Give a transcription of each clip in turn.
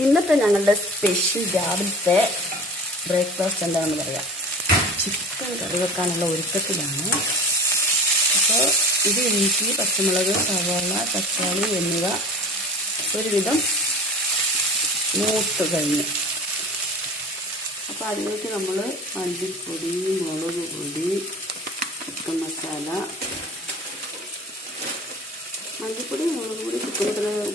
ഇന്നത്തെ ഞങ്ങളുടെ സ്പെഷ്യൽ രാവിലത്തെ ബ്രേക്ക്ഫാസ്റ്റ് എന്താണെന്ന് പറയാം. ചിക്കൻ കറി വെക്കാനുള്ള ഒരുക്കത്തിലാണ്. അപ്പോൾ ഇത് ഇഞ്ചി, പച്ചമുളക്, സവാള, തക്കാളി എന്നിവ ഒരുവിധം മൂത്ത് കഴിഞ്ഞു. അപ്പോൾ അതിലേക്ക് നമ്മൾ മല്ലിപ്പൊടി, മുളക് പൊടി, ചിക്കൻ മസാല, മല്ലിപ്പൊടി, മുളക് പൊടി, ചിക്കൻ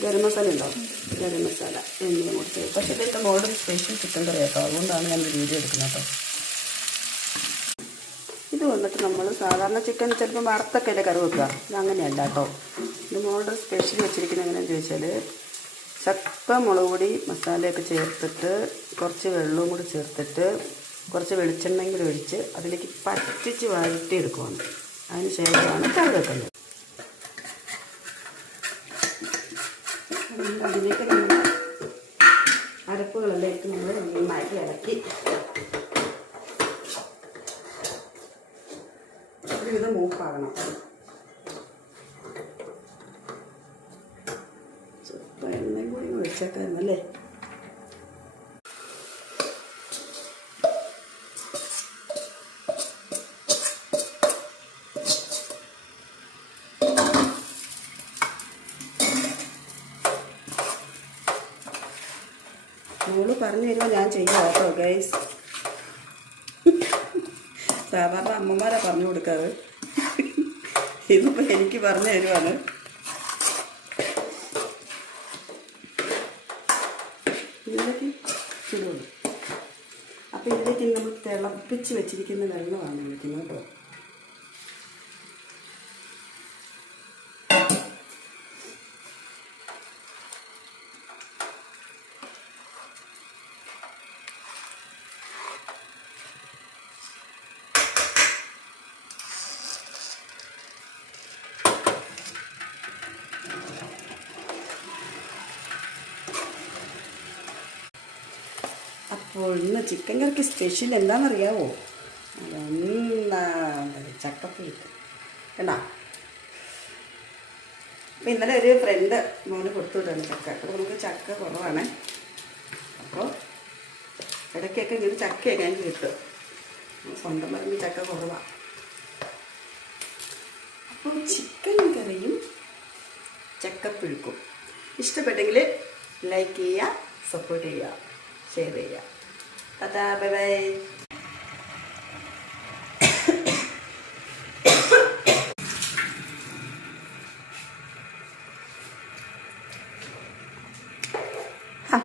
ഗരം മസാല ഉണ്ടാവും, ഗരം മസാല എന്നിവ കൊടുത്ത്. പക്ഷേ ഇതൊക്കെ മോഡൽ സ്പെഷ്യൽ ചിക്കൻ കറി കേട്ടോ, അതുകൊണ്ടാണ് ഞാൻ വീഡിയോ എടുക്കുന്നത് കേട്ടോ. ഇത് വന്നിട്ട് നമ്മൾ സാധാരണ ചിക്കൻ ചിലപ്പോൾ വറുത്തൊക്കെ അല്ലേ കറി വെക്കുക, ഇത് അങ്ങനെയല്ല കേട്ടോ. ഇത് മോഡൽ സ്പെഷ്യൽ വെച്ചിരിക്കുന്നത് എങ്ങനെയാണെന്ന് ചോദിച്ചാൽ, ചക്ക മുളക് പൊടി മസാലയൊക്കെ ചേർത്തിട്ട് കുറച്ച് വെള്ളവും കൂടി ചേർത്തിട്ട് കുറച്ച് വെളിച്ചെണ്ണയും കൂടി ഒഴിച്ച് അതിലേക്ക് പറ്റിച്ച് വഴറ്റിയെടുക്കുകയാണ്. അതിന് ശേഷമാണ് കറി വെക്കുന്നത്. അതിലേക്ക് നമ്മൾ അരപ്പുകളിലേക്ക് നമ്മൾ നന്നായിട്ട് ഇളക്കി ഒരുവിധം മൂപ്പാകണം. സ്വപ്പം എണ്ണയും കൂടി ഒഴിച്ചേക്കായിരുന്നല്ലേ. മോള് പറഞ്ഞു തരുമ്പോൾ ഞാൻ ചെയ്യാം കേട്ടോ ഗൈസ്. സാധാരണ അമ്മമാരാ പറഞ്ഞു കൊടുക്കാറ്, ഇതിപ്പോൾ എനിക്ക് പറഞ്ഞു തരുവാണ്. ഇതിലേക്ക് ചുടുള്ളൂ. അപ്പോൾ ഇതിലേക്ക് നമ്മൾ തിളപ്പിച്ച് വെച്ചിരിക്കുന്ന വെള്ളമാണ് ഒഴിക്കുന്നത് കേട്ടോ. അപ്പോൾ ഇന്ന് ചിക്കൻ കറിക്ക് സ്പെഷ്യൽ എന്താണെന്നറിയാവോ? അതൊന്നാണ് ചക്കപ്പുഴുക്ക് കണ്ടാ. അപ്പോൾ ഇന്നലെ ഒരു ഫ്രണ്ട് മോന് കൊടുത്തു വിട്ടാണ് ചക്ക. അപ്പോൾ നമുക്ക് ചക്ക കുറവാണ്, അപ്പോൾ ഇടയ്ക്കൊക്കെ ഇങ്ങനെ ചക്കയൊക്കെ എനിക്ക് കിട്ടും. സ്വന്തം പറഞ്ഞ് ചക്ക കുറവാണ്. അപ്പോൾ ചിക്കൻ കറിയും ചക്കപ്പുഴുക്കും ഇഷ്ടപ്പെട്ടെങ്കിൽ ലൈക്ക് ചെയ്യുക, സപ്പോർട്ട് ചെയ്യുക, ഷെയർ ചെയ്യുക. Bye bye.